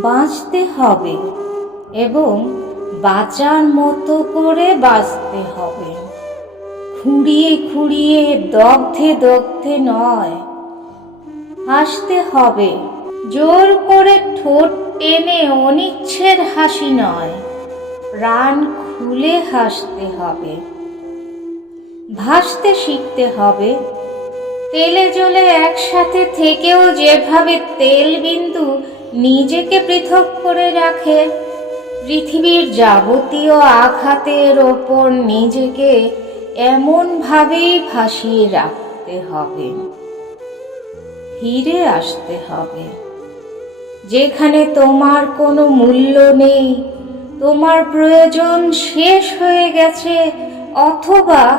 বাঁচতে হবে এবং বাঁচার মতো করে বাঁচতে হবে। খুঁড়িয়ে খুঁড়িয়ে দগ্ধে দগ্ধে নয়, হাসতে হবে। জোর করে ঠোঁট টেনে অনিচ্ছের হাসি নয়, প্রাণ খুলে হাসতে হবে। ভাসতে শিখতে হবে, তেলে জলে একসাথে থেকেও যেভাবে তেল বিন্দু নিজেকে পৃথক করে রাখে। পৃথিবীর যাবতীয় আঘাতের ওপর নিজেকে এমনভাবেই ভাসিয়ে রাখতে হবে। ফিরে আসতে হবে। যেখানে তোমার কোনো মূল্য নেই, তোমার প্রয়োজন শেষ হয়ে গেছে, অথবা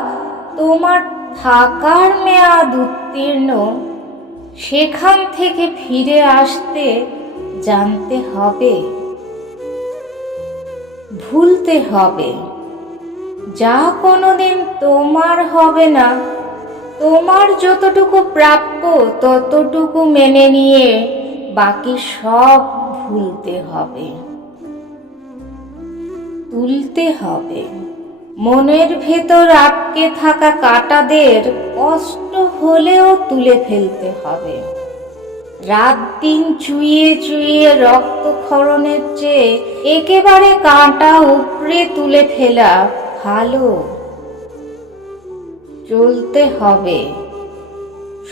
তোমার থাকার মেয়াদ উত্তীর্ণ, সেখান থেকে ফিরে আসতে জানতে হবে, ভুলতে হবে। যা কোনোদিন তোমার হবে না। তোমার যতটুকু প্রাপ্য ততটুকু মেনে নিয়ে বাকি সব ভুলতে হবে। তুলতে হবে। মনের ভেতর আটকে থাকা কাটাদের কষ্ট হলেও তুলে ফেলতে হবে। রাত দিন চুইয়ে চুইয়ে রক্তক্ষরণের চেয়ে একেবারে কাঁটা উপড়ে তুলে ফেলা ভালো। চলতে হবে।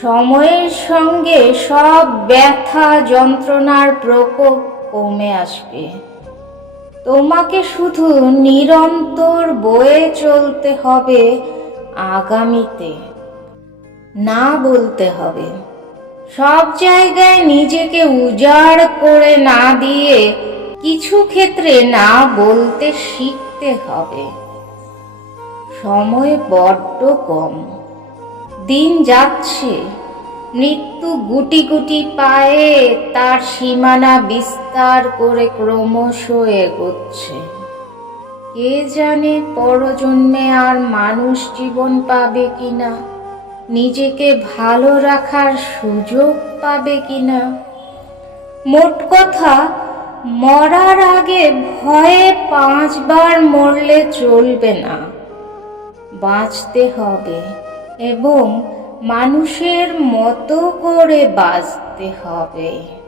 সময়ের সঙ্গে সব ব্যথা যন্ত্রণার প্রকোপ কমে আসবে। তোমাকে শুধু নিরন্তর বয়ে চলতে হবে আগামীতে। না বলতে হবে। সব জায়গায় নিজেকে উজাড় করে না দিয়ে কিছু ক্ষেত্রে না বলতে শিখতে হবে। সময় বড্ড কম। দিন যাচ্ছে। মৃত্যু গুটি গুটি পায়ে তার সীমানা বিস্তার করে ক্রমশ এগোচ্ছে। কে জানে পরজন্মে আর মানুষ জীবন পাবে কিনা। নিজেকে ভালো রাখার সুযোগ পাবে কিনা? মোট কথা, মরার আগে ভয়ে পাঁচবার মরলে চলবে না। বাঁচতে হবে এবং মানুষের মতো করে বাঁচতে হবে।